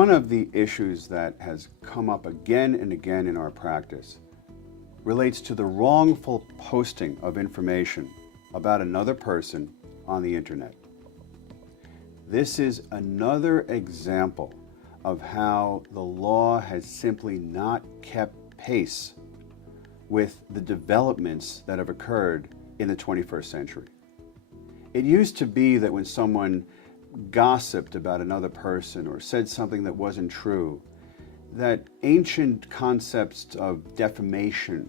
One of the issues that has come up again and again in our practice relates to the wrongful posting of information about another person on the internet. This is another example of how the law has simply not kept pace with the developments that have occurred in the 21st century. It used to be that when someone gossiped about another person or said something that wasn't true, that ancient concepts of defamation,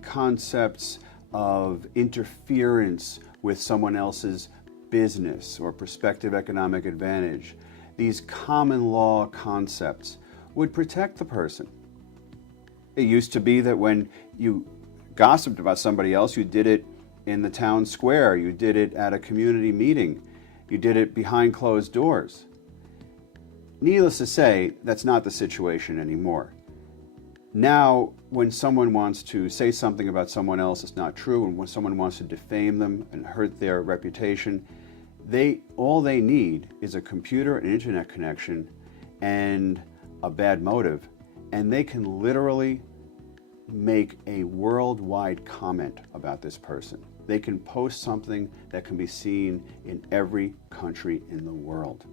concepts of interference with someone else's business or prospective economic advantage, these common law concepts would protect the person. It used to be that when you gossiped about somebody else, you did it in the town square, you did it at a community meeting, you did it behind closed doors. Needless to say, that's not the situation anymore. Now, when someone wants to say something about someone else that's not true, and when someone wants to defame them and hurt their reputation, all they need is a computer, an internet connection, and a bad motive, and they can literally make a worldwide comment about this person. They can post something that can be seen in every country in the world.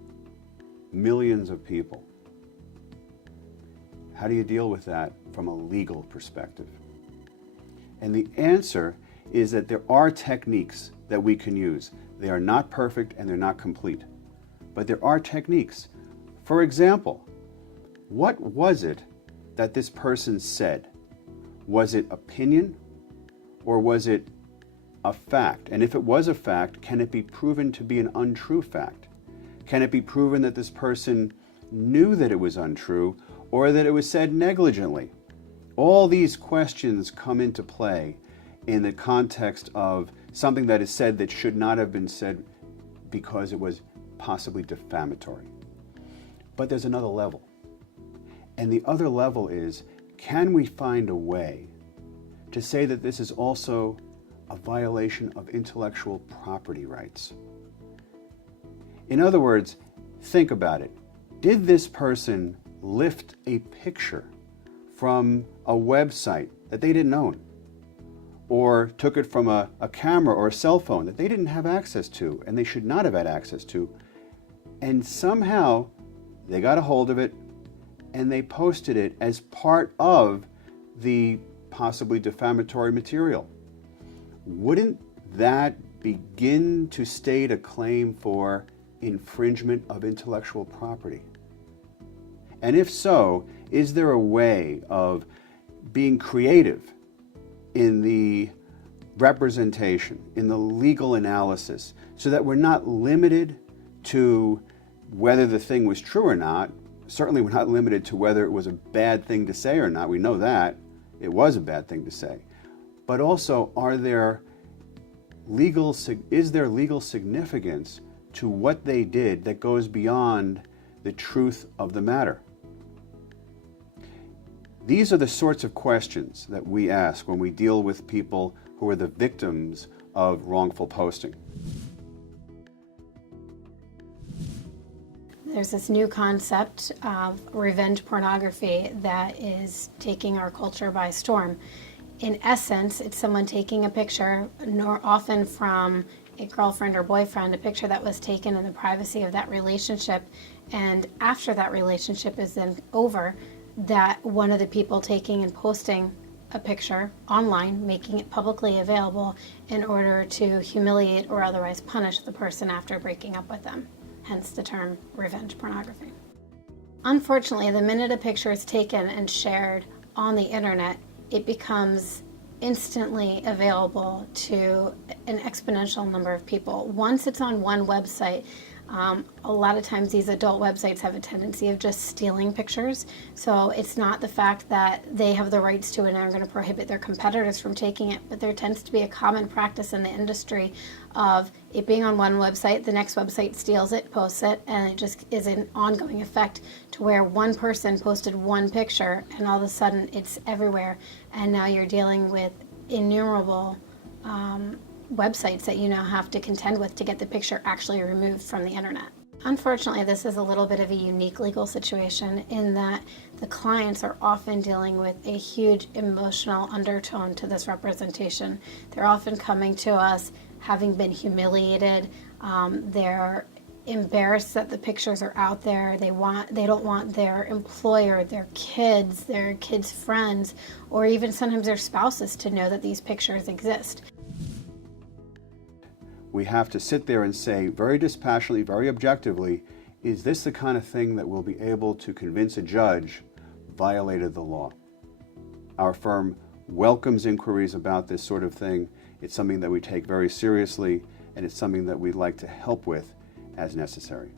Millions of people. How do you deal with that from a legal perspective? And the answer is that there are techniques that we can use. They are not perfect and they're not complete, but there are techniques. For example, what was it that this person said? Was it opinion or was it a fact? And if it was a fact, can it be proven to be an untrue fact? Can it be proven that this person knew that it was untrue or that it was said negligently? All these questions come into play in the context of something that is said that should not have been said because it was possibly defamatory. But there's another level. And the other level is, can we find a way to say that this is also a violation of intellectual property rights? In other words, think about it. Did this person lift a picture from a website that they didn't own? Or took it from a camera or a cell phone that they didn't have access to and they should not have had access to, and somehow they got a hold of it and they posted it as part of the possibly defamatory material? Wouldn't that begin to state a claim for infringement of intellectual property? And if so, is there a way of being creative in the representation, in the legal analysis, so that we're not limited to whether the thing was true or not? Certainly we're not limited to whether it was a bad thing to say or not. We know that it was a bad thing to say. But also, is there legal significance to what they did that goes beyond the truth of the matter? These are the sorts of questions that we ask when we deal with people who are the victims of wrongful posting. There's this new concept of revenge pornography that is taking our culture by storm. In essence, it's someone taking a picture, often from a girlfriend or boyfriend, a picture that was taken in the privacy of that relationship, and after that relationship is then over, that one of the people taking and posting a picture online, making it publicly available in order to humiliate or otherwise punish the person after breaking up with them. Hence the term revenge pornography. Unfortunately, the minute a picture is taken and shared on the internet, it becomes instantly available to an exponential number of people. Once it's on one website, a lot of times these adult websites have a tendency of just stealing pictures. So it's not the fact that they have the rights to it and are going to prohibit their competitors from taking it, but there tends to be a common practice in the industry of it being on one website, the next website steals it, posts it, and it just is an ongoing effect to where one person posted one picture and all of a sudden it's everywhere, and now you're dealing with innumerable websites that you now have to contend with to get the picture actually removed from the internet. Unfortunately, this is a little bit of a unique legal situation in that the clients are often dealing with a huge emotional undertone to this representation. They're often coming to us having been humiliated. They're embarrassed that the pictures are out there. They don't want their employer, their kids' friends, or even sometimes their spouses to know that these pictures exist. We have to sit there and say very dispassionately, very objectively, is this the kind of thing that will be able to convince a judge violated the law? Our firm welcomes inquiries about this sort of thing. It's something that we take very seriously, and it's something that we'd like to help with as necessary.